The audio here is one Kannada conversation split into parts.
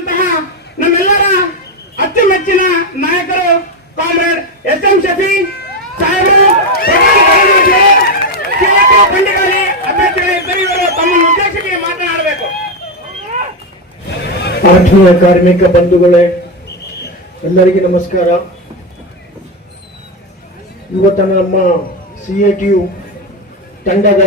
ಅಂತಹ ನಮ್ಮೆಲ್ಲರ ಅಚ್ಚುಮೆಚ್ಚಿನ ನಾಯಕರು ಕಾಮ್ರೇಡ್ ಎಸ್ ಎಂ ಶಫಿ ಸಾಹೇಬರು ಪಂಡಿತರಲ್ಲಿ ಅಭ್ಯರ್ಥಿಗಳ ತಮ್ಮನ್ನು ಉದ್ದೇಶಿಸಿ ಮಾತನಾಡಬೇಕು. ಕಾರ್ಮಿಕ ಬಂಧುಗಳೇ, ಎಲ್ಲರಿಗೂ ನಮಸ್ಕಾರ. ಇವತ್ತು ನಮ್ಮ ಸಿ ಎ ಟಿ ಯು ತಂಡದ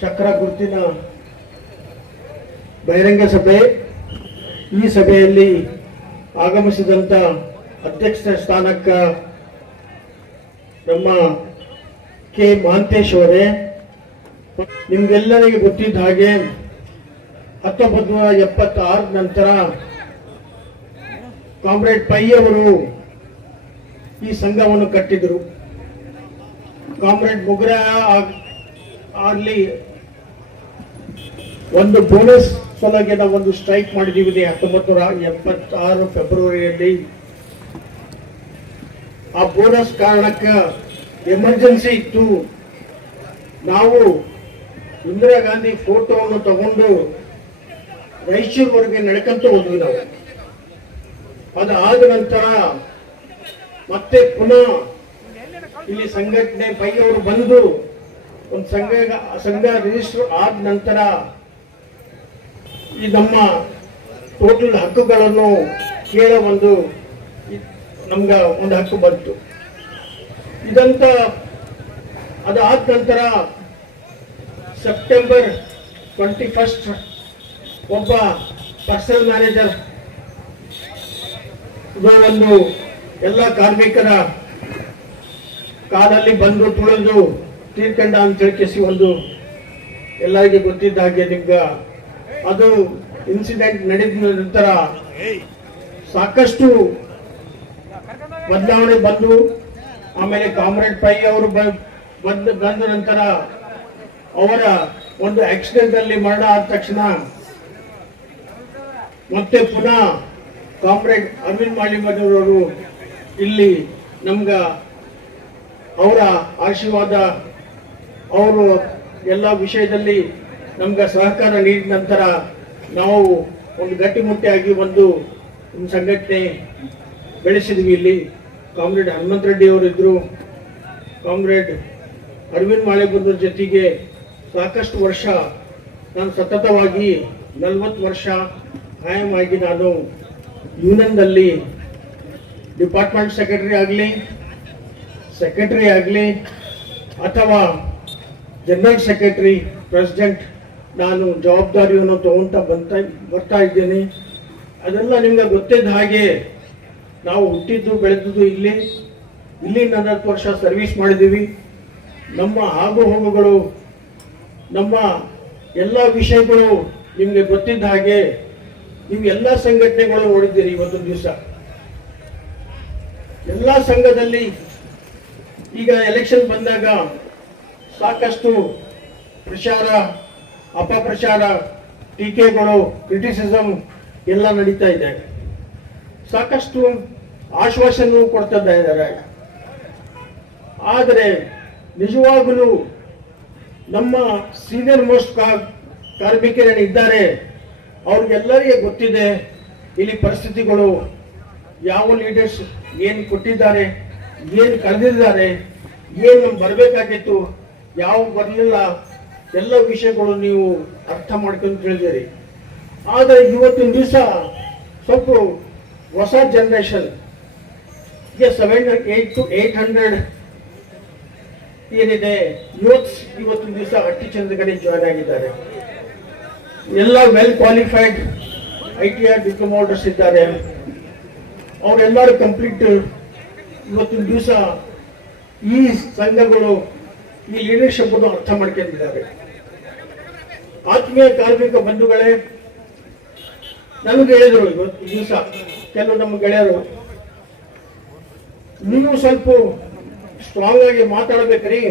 ಚಕ್ರ ಗುರುತಿನ ಬಹಿರಂಗ ಸಭೆ. ಈ ಸಭೆಯಲ್ಲಿ ಆಗಮಿಸಿದಂತ ಅಧ್ಯಕ್ಷ ಸ್ಥಾನಕ್ಕ ನಮ್ಮ ಕೆ ಮಹಾಂತೇಶ್ ಅವರೇ, ನಿಮ್ಗೆಲ್ಲರಿಗೆ ಗೊತ್ತಿದ್ದ ಹಾಗೆ ಹತ್ತೊಂಬತ್ತು ನೂರ ಎಪ್ಪತ್ತಾರ ನಂತರ ಕಾಮ್ರೇಡ್ ಪೈ ಅವರು ಈ ಸಂಘವನ್ನು ಕಟ್ಟಿದರು. ಕಾಮ್ರೇಡ್ ಮುಗ್ರ ಆಗಲಿ ಒಂದು ಬೋನಸ್ ಸಲುವಾಗಿ ನಾವು ಒಂದು ಸ್ಟ್ರೈಕ್ ಮಾಡಿದ್ದೀವಿ ಹತ್ತೊಂಬತ್ತು ನೂರ ಎಪ್ಪತ್ತಾರು ಫೆಬ್ರವರಿಯಲ್ಲಿ. ಆ ಬೋನಸ್ ಕಾರಣಕ್ಕೆ ಎಮರ್ಜೆನ್ಸಿ ಇತ್ತು. ನಾವು ಇಂದಿರಾ ಗಾಂಧಿ ಫೋಟೋವನ್ನು ತಗೊಂಡು ರಾಯಚೂರುವರೆಗೆ ನಡ್ಕೊಂತ ಹೋದ್ವಿ ನಾವು. ಅದಾದ ನಂತರ ಮತ್ತೆ ಪುನಃ ಇಲ್ಲಿ ಸಂಘಟನೆ ಪೈ ಅವರು ಬಂದು, ಒಂದು ಸಂಘ ಸಂಘ ರಿಜಿಸ್ಟರ್ ಆದ ನಂತರ ಈ ನಮ್ಮ ಟೋಟಲ್ ಹಕ್ಕುಗಳನ್ನು ಕೇಳೋ ಒಂದು ನಮ್ಗೆ ಒಂದು ಹಕ್ಕು ಬಂತು. ಇದಂತ ಅದಾದ ನಂತರ ಸೆಪ್ಟೆಂಬರ್ ಟ್ವೆಂಟಿ ಫಸ್ಟ್ ಒಬ್ಬ ಪರ್ಸನಲ್ ಮ್ಯಾನೇಜರ್ ಒಂದು ಎಲ್ಲ ಕಾರ್ಮಿಕರ ಕಾರಲ್ಲಿ ಬಂದು ತುಳಿದು ತೀರ್ಕೊಂಡ ಅಂತ ಹೇಳಿ ಒಂದು ಎಲ್ಲರಿಗೆ ಗೊತ್ತಿದ್ದ ಹಾಗೆ ನಿಮ್ಗ ಅದು ಇನ್ಸಿಡೆಂಟ್ ನಡೆದ ನಂತರ ಸಾಕಷ್ಟು ಬದಲಾವಣೆ ಬಂದು, ಆಮೇಲೆ ಕಾಮ್ರೇಡ್ ಪೈ ಅವರು ಬಂದ ಬಂದ ನಂತರ ಅವರ ಒಂದು ಆಕ್ಸಿಡೆಂಟ್ ಅಲ್ಲಿ ಮರಣ ಆದ ತಕ್ಷಣ ಮತ್ತೆ ಪುನಃ ಕಾಮ್ರೇಡ್ ಅರವಿಂದ್ ಮಾಳಿಮನವರು ಇಲ್ಲಿ ನಮ್ಗ ಅವರ ಆಶೀರ್ವಾದ, ಅವರು ಎಲ್ಲ ವಿಷಯದಲ್ಲಿ ನಮ್ಗೆ ಸಹಕಾರ ನೀಡಿದ ನಂತರ ನಾವು ಒಂದು ಗಟ್ಟಿಮುಟ್ಟಿಯಾಗಿ ಒಂದು ಸಂಘಟನೆ ಬೆಳೆಸಿದ್ವಿ ಇಲ್ಲಿ. ಕಾಮ್ರೇಡ್ ಹನುಮಂತ ರೆಡ್ಡಿ ಅವರು ಇದ್ರು. ಕಾಮ್ರೇಡ್ ಅರವಿಂದ್ ಮಾಳೆಬಂದ್ರ ಜೊತೆಗೆ ಸಾಕಷ್ಟು ವರ್ಷ ನಾನು ಸತತವಾಗಿ ನಲವತ್ತು ವರ್ಷ ಕಾಯಮಾಗಿ ನಾನು ಯೂನಿಯನ್ನಲ್ಲಿ ಡಿಪಾರ್ಟ್ಮೆಂಟ್ ಸೆಕ್ರೆಟರಿ ಆಗಲಿ ಸೆಕ್ರೆಟರಿ ಆಗಲಿ, ಅಥವಾ ಜನರಲ್ ಸೆಕ್ರೆಟರಿ, ಪ್ರೆಸಿಡೆಂಟ್ ನಾನು ಜವಾಬ್ದಾರಿಯನ್ನು ತಗೊಂತ ಬಂತ, ಬರ್ತಾ ಇದ್ದೇನೆ. ಅದೆಲ್ಲ ನಿಮ್ಗೆ ಗೊತ್ತಿದ್ದ ಹಾಗೆ ನಾವು ಹುಟ್ಟಿದ್ದು ಬೆಳೆದಿದ್ದು ಇಲ್ಲಿ. ಇಲ್ಲಿ ನಲವತ್ತು ವರ್ಷ ಸರ್ವಿಸ್ ಮಾಡಿದ್ದೀವಿ. ನಮ್ಮ ಆಗು ಹೋಗುಗಳು, ನಮ್ಮ ಎಲ್ಲ ವಿಷಯಗಳು ನಿಮಗೆ ಗೊತ್ತಿದ್ದ ಹಾಗೆ ನೀವು ಎಲ್ಲ ಸಂಘಟನೆಗಳು ನೋಡಿದ್ದೀರಿ ಇವತ್ತು ದಿವಸ. ಎಲ್ಲ ಸಂಘದಲ್ಲಿ ಈಗ ಎಲೆಕ್ಷನ್ ಬಂದಾಗ ಸಾಕಷ್ಟು ಪ್ರಚಾರ ಅಪಪ್ರಚಾರ, ಟೀಕೆಗಳು ಕ್ರಿಟಿಸಿಸಮ್ ಎಲ್ಲ ನಡೀತಾ ಇದೆ. ಸಾಕಷ್ಟು ಆಶ್ವಾಸನೂ ಕೊಡ್ತಾ ಇದ್ದಾರೆ. ಆದರೆ ನಿಜವಾಗಲೂ ನಮ್ಮ ಸೀನಿಯರ್ ಮೋಸ್ಟ್ ಕಾರ್ಮಿಕರೇನಿದ್ದಾರೆ ಅವ್ರಿಗೆಲ್ಲರಿಗೆ ಗೊತ್ತಿದೆ ಇಲ್ಲಿ ಪರಿಸ್ಥಿತಿಗಳು, ಯಾವ ಲೀಡರ್ಸ್ ಏನು ಕೊಟ್ಟಿದ್ದಾರೆ, ಏನು ಕರೆದಿದ್ದಾರೆ, ಏನು ಬರಬೇಕಾಗಿತ್ತು, ಯಾವ ಬರಲಿಲ್ಲ ಎಲ್ಲ ವಿಷಯಗಳು ನೀವು ಅರ್ಥ ಮಾಡ್ಕೊಂಡು ತಿಳಿದಿರಿ. ಆದರೆ ಇವತ್ತಿನ ದಿವಸ ಸ್ವಲ್ಪ ಹೊಸ ಜನರೇಷನ್ ಈಗ seven eight two eight hundred ಏನಿದೆ ಯೂತ್ಸ್ ಇವತ್ತಿನ ದಿವಸ ಅಟ್ಟಿ ಚಂದ್ರಗಡೆ ಜಾಯ್ನ್ ಆಗಿದ್ದಾರೆ. ಎಲ್ಲ well qualified I T or diploma holders ಇದ್ದಾರೆ. ಅವರೆಲ್ಲರೂ ಕಂಪ್ಲೀಟ್ ಇವತ್ತಿನ ದಿವಸ ಈ ಸಂಘಗಳು, ಈ ಲೀಡರ್ಶಿಪ್ ಅನ್ನು ಅರ್ಥ ಮಾಡ್ಕೊಂಡಿದ್ದಾರೆ ಆತ್ಮೀಯ ಕಾರ್ಮಿಕ ಬಂಧುಗಳೇ ನನಗೆ ಹೇಳಿದ್ರು ಇವತ್ತು ದಿವಸ, ಕೆಲವು ನಮ್ಮ ಗೆಳೆಯರು, ನೀವು ಸ್ವಲ್ಪ ಸ್ಟ್ರಾಂಗ್ ಆಗಿ ಮಾತಾಡ್ಬೇಕ್ರಿ.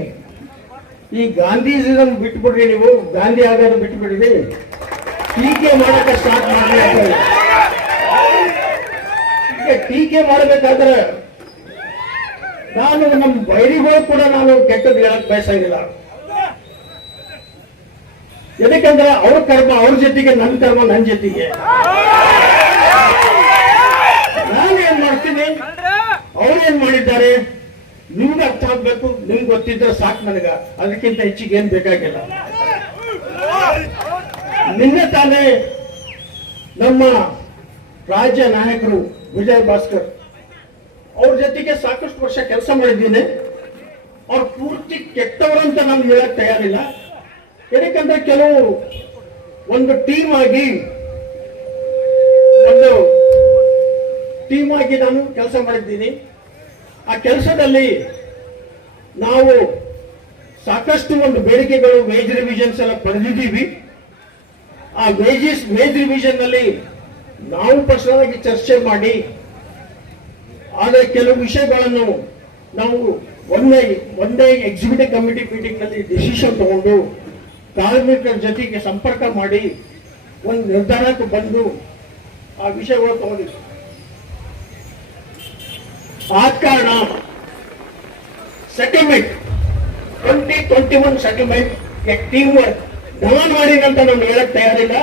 ಈ ಗಾಂಧೀಜಿನ ಬಿಟ್ಬಿಡ್ರಿ ನೀವು, ಗಾಂಧಿ ಆಗೋದು ಬಿಟ್ಬಿಡ್ರಿ. ಟೀಕೆ ಮಾಡಕ್ಕೆ ಸ್ಟಾರ್ಟ್ ಅಂತ ಟೀಕೆ ಮಾಡಬೇಕಾದ್ರೆ, ನಾನು ನಮ್ಮ ಬೈರಿಗಳು ಕೂಡ ನಾನು ಕೆಟ್ಟದ್ದು ಹೇಳಕ್ ಬಯಸಾಗಿಲ್ಲ. ಎದಕ್ಕಂದ್ರೆ ಅವ್ರ ಕರ್ಮ, ಅವ್ರ ಜೊತೆಗೆ ನನ್ನ ಕರ್ಮ ನನ್ನ ಜೊತೆಗೆ. ನಾನು ಏನ್ ಮಾಡ್ತೀನಿ? ಅವ್ರು ಏನ್ ಮಾಡಿದ್ದಾರೆ? ನಿಮ್ಗೆ ಅರ್ಥ ಆಗ್ಬೇಕು, ನಿಮ್ಗೆ ಗೊತ್ತಿದ್ರೆ ಸಾಕು ನನಗ. ಅದಕ್ಕಿಂತ ಹೆಚ್ಚಿಗೆ ಏನ್ ಬೇಕಾಗಿಲ್ಲ. ನಿನ್ನೆ ತಾನೇ ನಮ್ಮ ರಾಜ್ಯ ನಾಯಕರು ವಿಜಯ ಭಾಸ್ಕರ್, ಅವ್ರ ಜೊತೆಗೆ ಸಾಕಷ್ಟು ವರ್ಷ ಕೆಲಸ ಮಾಡಿದ್ದೀನಿ. ಅವ್ರು ಪೂರ್ತಿ ಕೆಟ್ಟವರಂತ ನಾನು ಹೇಳಕ್ ತಯಾರಿಲ್ಲ. ಏನಕ್ಕಂದ್ರೆ ಕೆಲವು ಒಂದು ಟೀಮ್ ಆಗಿ ಒಂದು ಟೀಮ್ ಆಗಿ ನಾನು ಕೆಲಸ ಮಾಡಿದ್ದೀನಿ. ಆ ಕೆಲಸದಲ್ಲಿ ನಾವು ಸಾಕಷ್ಟು ಒಂದು ಬೇಡಿಕೆಗಳು ವೇಜ್ ರಿವಿಷನ್ಸ್ ಎಲ್ಲ ಪಡೆದಿದ್ದೀವಿ. ಆ ವೇಜಸ್ ವೇಜ್ ರಿವಿಷನ್ನಲ್ಲಿ ನಾವು ಪರ್ಸನಲ್ ಆಗಿ ಚರ್ಚೆ ಮಾಡಿ, ಆದರೆ ಕೆಲವು ವಿಷಯಗಳನ್ನು ನಾವು ಒಂದೇ ಒಂದೇ ಎಕ್ಸಿಕ್ಯೂಟಿವ್ ಕಮಿಟಿ ಮೀಟಿಂಗ್ನಲ್ಲಿ ಡಿಸಿಷನ್ ತಗೊಂಡು ಕಾರ್ಮಿಕರ ಜೊತೆಗೆ ಸಂಪರ್ಕ ಮಾಡಿ ಒಂದು ನಿರ್ಧಾರಕ್ಕೆ ಬಂದು ಆ ವಿಷಯಗಳು ತಗೊಂಡಿದ್ದರು ಆದ ಕಾರಣ settlement twenty twenty one settlement team work ಡವನ್ ಮಾಡಿ ಅಂತ ನಾನು ಹೇಳಕ್ ತಯಾರಿಲ್ಲ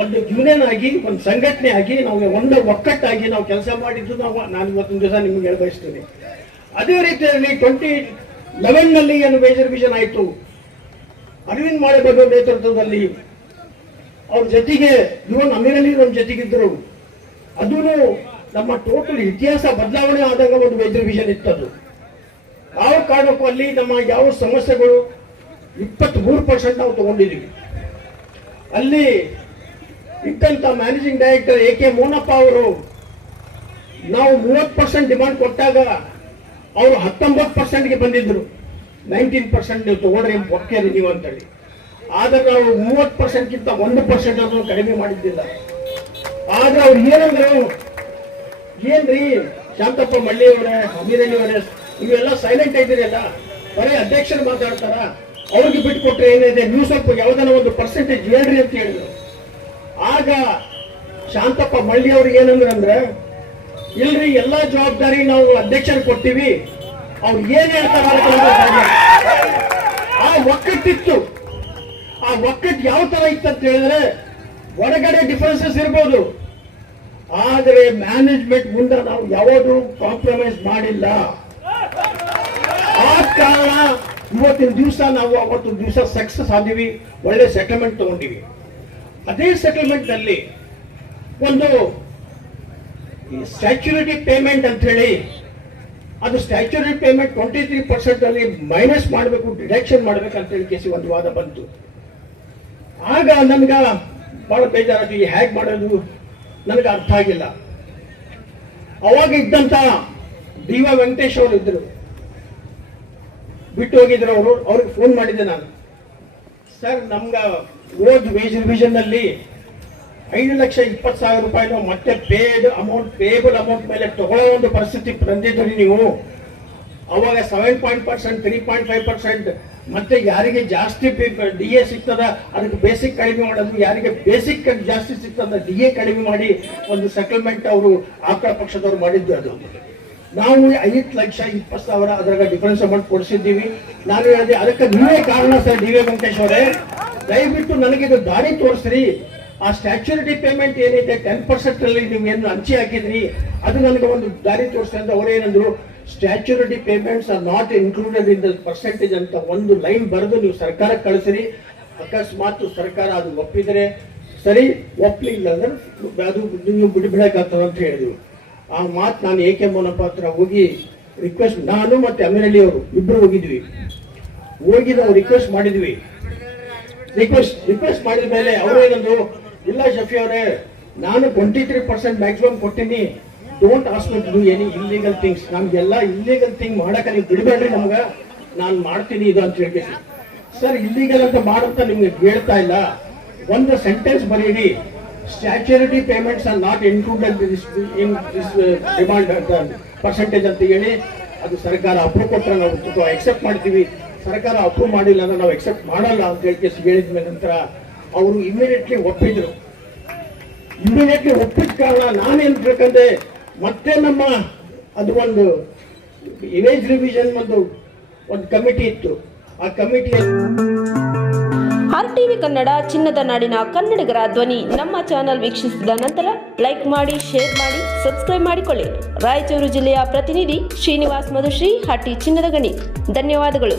ಒಂದು ಯೂನಿಯನ್ ಆಗಿ, ಒಂದು ಸಂಘಟನೆ ಆಗಿ, ನಾವು ಒಂದು ಒಕ್ಕಟ್ಟಾಗಿ ನಾವು ಕೆಲಸ ಮಾಡಿದ್ದು ನಾವು ನಾನು ಇವತ್ತೊಂದು ದಿವಸ ನಿಮ್ಗೆ ಹೇಳ ಅದೇ ರೀತಿಯಲ್ಲಿ ಟ್ವೆಂಟಿ ಲೆವೆನ್ನಲ್ಲಿ ಏನು ಮೇಜರ್ ವಿಷನ್ ಆಯಿತು? ಅರವಿಂದ್ ಮಾಡಬೇಕು ನೇತೃತ್ವದಲ್ಲಿ ಅವ್ರ ಜೊತೆಗೆ ಇವನ್ ಅಮೀರಲ್ಲಿ ನಮ್ಮ ಜೊತೆಗಿದ್ರು. ಅದೂ ನಮ್ಮ ಟೋಟಲ್ ಇತಿಹಾಸ ಬದಲಾವಣೆ ಆದಾಗ ಒಂದು ಮೇಜರ್ ವಿಷನ್ ಇತ್ತದು. ಯಾವ ಕಾರಣಕ್ಕೂ ಅಲ್ಲಿ ನಮ್ಮ ಯಾವ ಸಮಸ್ಯೆಗಳು ಇಪ್ಪತ್ಮೂರು ಪರ್ಸೆಂಟ್ ನಾವು ತಗೊಂಡಿದ್ದೀವಿ ಅಲ್ಲಿ ಇದ್ದಂತ managing director A K Monappa ಅವರು ನಾವು ಮೂವತ್ತು ಪರ್ಸೆಂಟ್ ಡಿಮಾಂಡ್ ಕೊಟ್ಟಾಗ ಅವರು ಹತ್ತೊಂಬತ್ತು ಪರ್ಸೆಂಟ್ಗೆ ಬಂದಿದ್ರು. ನೈನ್ಟೀನ್ ಪರ್ಸೆಂಟ್ ನೀವು ತಗೊಂಡ್ರೆ ಒಕ್ಕೇರಿ ನೀವು ಅಂತೇಳಿ ಆದಾಗ ನಾವು ಮೂವತ್ತು ಪರ್ಸೆಂಟ್ಗಿಂತ ಒಂದು ಪರ್ಸೆಂಟ್ ಅದನ್ನು ಕಡಿಮೆ ಮಾಡಿದ್ದಿಲ್ಲ. ಆದ್ರೆ ಅವ್ರು ಏನಂದ್ರು, ಏನ್ರಿ ಶಾಂತಪ್ಪ ಮಳ್ಳಿ ಅವರೇ, ನೀವೆಲ್ಲ ಸೈಲೆಂಟ್ ಆಗಿದ್ದೀರಲ್ಲ ಬರೀ ಅಧ್ಯಕ್ಷರು ಮಾತಾಡ್ತಾರ? ಅವ್ರಿಗೆ ಬಿಟ್ಕೊಟ್ರೆ ಏನಿದೆ? ನೀವು ಸ್ವಲ್ಪ ಯಾವ್ದಾನ ಒಂದು ಪರ್ಸೆಂಟೇಜ್ ಹೇಳ್ರಿ ಅಂತ ಹೇಳಿದ್ರು. ಆಗ ಶಾಂತಪ್ಪ ಮಳ್ಳಿ ಅವ್ರಿಗೆ ಏನಂದ್ರೆ ಅಂದ್ರೆ ಇಲ್ರಿ, ಎಲ್ಲಾ ಜವಾಬ್ದಾರಿ ನಾವು ಅಧ್ಯಕ್ಷರಿಗೆ ಕೊಡ್ತೀವಿ. ಅವ್ರು ಏನ್ ಹೇಳ್ತಾರ. ಆ ಒಕ್ಕಟ್ಟಿತ್ತು. ಆ ಒಕ್ಕಟ್ಟು ಯಾವ ತರ ಇತ್ತು ಅಂತ ಹೇಳಿದ್ರೆ ಹೊರಗಡೆ ಡಿಫರೆನ್ಸಸ್ ಇರ್ಬೋದು. ಆದರೆ ಮ್ಯಾನೇಜ್ಮೆಂಟ್ ಮುಂದೆ ನಾವು ಯಾವಾಗಲೂ ಕಾಂಪ್ರಮೈಸ್ ಮಾಡಿಲ್ಲ. ಆ ಕಾರಣ ಇವತ್ತಿನ ದಿವಸ ನಾವು ಅವತ್ತಿನ ದಿವಸ ಸಕ್ಸಸ್ ಆದಿವಿ, ಒಳ್ಳೆ ಸೆಟಲ್ಮೆಂಟ್ ತಗೊಂಡಿವಿ. ಅದೇ ಸೆಟಲ್ಮೆಂಟ್ನಲ್ಲಿ ಒಂದು ಸ್ಟ್ಯಾಚ್ಯುರಿಟಿ ಪೇಮೆಂಟ್ ಅಂತ ಹೇಳಿ ಅದು statutory payment twenty three percent ಅಲ್ಲಿ ಮೈನಸ್ ಮಾಡಬೇಕು ಡಿಡಕ್ಷನ್ ಮಾಡ್ಬೇಕು ಅಂತ ಹೇಳಿ ಕೇಸಿ ಒಂದು ವಾದ ಬಂತು. ಆಗ ನನ್ಗ ಬಹಳ ಬೇಜಾರಾಗಿ ಹೇಗೆ ಮಾಡೋದು ನನಗೆ ಅರ್ಥ ಆಗಿಲ್ಲ. ಅವಾಗ ಇದ್ದಂತ ಡಿ ವೈ ವೆಂಕಟೇಶ್ ಅವರು ಇದ್ರು. ಬಿಟ್ಟು ಹೋಗಿದ್ರು ಅವರು, ಅವ್ರಿಗೆ ಫೋನ್ ಮಾಡಿದ್ದೆ ನಾನು. ಸರ್ ನಮ್ಗೆ ಓದ್ ವೇಜ್ ರಿವಿಷನ್ನಲ್ಲಿ ಐದು ಲಕ್ಷ ಇಪ್ಪತ್ತು ಸಾವಿರ ರೂಪಾಯಿನ ಮತ್ತೆ ಪೇಡ್ ಅಮೌಂಟ್ ಪೇಬಲ್ ಅಮೌಂಟ್ ಮೇಲೆ ತಗೊಳ್ಳೋ ಒಂದು ಪರಿಸ್ಥಿತಿ ತಂದಿದ್ದೀರಿ ನೀವು. ಅವಾಗ seven point percent three point five percent ಮತ್ತೆ ಯಾರಿಗೆ ಜಾಸ್ತಿ ಡಿ ಎ ಸಿಗ್ತದ? ಅದಕ್ಕೆ ಬೇಸಿಕ್ ಕಡಿಮೆ ಮಾಡೋದು. ಯಾರಿಗೆ ಬೇಸಿಕ್ ಜಾಸ್ತಿ ಸಿಗ್ತದ? ಡಿ ಎ ಕಡಿಮೆ ಮಾಡಿ ಒಂದು ಸೆಟಲ್ಮೆಂಟ್ ಅವರು ಆಕಳ ಪಕ್ಷದವ್ರು ಮಾಡಿದ್ದು ಅದು. ನಾವು ಐದು ಲಕ್ಷ ಇಪ್ಪತ್ತು ಸಾವಿರ ಅದ್ರಾಗ ಡಿಫರೆನ್ಸ್ ಅಮೌಂಟ್ ಕೊಡಿಸಿದ್ದೀವಿ. ನಾನು ಹೇಳಿದೆ, ಅದಕ್ಕೆ ನೀವೇ ಕಾರಣ ಸರ್ ಡಿ ವಿ ವೆಂಕಟೇಶ್ ಅವರೇ. ದಯವಿಟ್ಟು ನನಗಿದು ದಾರಿ ತೋರಿಸ್ರಿ. ಆ ಸ್ಟ್ಯಾಚ್ಯೂರಿಟಿ ಪೇಮೆಂಟ್ ಏನಿದೆ ಟೆನ್ ಪರ್ಸೆಂಟ್ ಅಲ್ಲಿ ಏನು ಹಂಚಿ ಹಾಕಿದ್ರಿ, ಅದು ನನಗೆ ಒಂದು ದಾರಿ ತೋರಿಸಿ ಅಂತ ಅವ್ರು ಏನಂದ್ರು, statutory payments are not included in the percentage ಅಂತ ಒಂದು ಲೈನ್ ಬರೆದು ನೀವು ಸರ್ಕಾರಕ್ಕೆ ಕಳಿಸ್ರಿ. ಅಕಸ್ಮಾತ್ ಸರ್ಕಾರ ಅದು ಒಪ್ಪಿದರೆ ಸರಿ ಒಪ್ಪಲಿಲ್ಲ ಅಂದ್ರೆ ಅದು ನೀವು ಬಿಡಬೇಕಾಗ್ತದೆ ಅಂತ ಹೇಳಿದ್ರು. ಆ ಮಾತು ನಾನು ಏಕೆ ಮೋನಪ್ಪ ಹತ್ರ ಹೋಗಿ ರಿಕ್ವೆಸ್ಟ್ ನಾನು ಮತ್ತೆ ಅಮೀರಳ್ಳಿ ಅವರು ಇಬ್ರು ಹೋಗಿದ್ವಿ. ಹೋಗಿ ನಾವು ರಿಕ್ವೆಸ್ಟ್ ಮಾಡಿದ್ವಿ. ರಿಕ್ವೆಸ್ಟ್ ರಿಕ್ವೆಸ್ಟ್ ಮಾಡಿದ ಮೇಲೆ ಅವ್ರು ಏನಂದ್ರು ಇಲ್ಲ ಶಫಿ ಅವರೇ. ನಾನು ಟ್ವೆಂಟಿ ತ್ರೀ ಪರ್ಸೆಂಟ್ ಮ್ಯಾಕ್ಸಿಮಮ್ ಕೊಟ್ಟಿನಿ don't ask me do any illegal things ನಮ್ಗೆಲ್ಲ ಇಲ್ಲೀಗಲ್ ಥಿಂಗ್ ಮಾಡಕ್ಕೆ ನೀವು ಬಿಡಬೇಡ್ರಿ ನಮ್ಗೆ. ನಾನು ಮಾಡ್ತೀನಿ ಇದು ಅಂತ ಹೇಳಿ ಸರ್ ಇಲ್ಲೀಗಲ್ ಅಂತ ಮಾಡಂತ ನಿಮ್ಗೆ ಹೇಳ್ತಾ ಇಲ್ಲ. ಒಂದು ಸೆಂಟೆನ್ಸ್ ಬರೀರಿ. Statutory payments are not included in this demand percentage ಅಂತ ಹೇಳಿ ಅದು ಸರ್ಕಾರ ಅಪ್ರೂವ್ ಕೊಟ್ಟರೆ ನಾವು ಎಕ್ಸೆಪ್ಟ್ ಮಾಡ್ತೀವಿ. ಸರ್ಕಾರ ಅಪ್ರೂವ್ ಮಾಡಿಲ್ಲ ಅಂದ್ರೆ ನಾವು ಎಕ್ಸೆಪ್ಟ್ ಮಾಡಲ್ಲ ಅಂತ ಹೇಳಿ ಹೇಳಿದ ಮೇಲೆ ನಂತರ ಅವರು ಇಮಿಡಿಯೇಟ್ಲಿ ಒಪ್ಪಿದ್ರು. ಇಮಿಡಿಯೇಟ್ಲಿ ಒಪ್ಪಿದ ಕಾರಣ ನಾನೇನ್ಬೇಕಂದ್ರೆ ಮತ್ತೆ ನಮ್ಮ ಅದು ಒಂದು ಇಮೇಜ್ ರಿವಿಷನ್ ಒಂದು ಒಂದು ಕಮಿಟಿ ಇತ್ತು. ಆ ಕಮಿಟಿ ಆರ್ ಟಿವಿ ಕನ್ನಡ, ಚಿನ್ನದ ನಾಡಿನ ಕನ್ನಡಿಗರ ಧ್ವನಿ ನಮ್ಮ ಚಾನೆಲ್ ವೀಕ್ಷಿಸಿದ ನಂತರ ಲೈಕ್ ಮಾಡಿ ಶೇರ್ ಮಾಡಿ ಸಬ್ಸ್ಕ್ರೈಬ್ ಮಾಡಿಕೊಳ್ಳಿ. ರಾಯಚೂರು ಜಿಲ್ಲೆಯ ಪ್ರತಿನಿಧಿ ಶ್ರೀನಿವಾಸ್ ಮಧುಶ್ರೀ ಹಟ್ಟಿ ಚಿನ್ನದ ಗಣಿ. ಧನ್ಯವಾದಗಳು.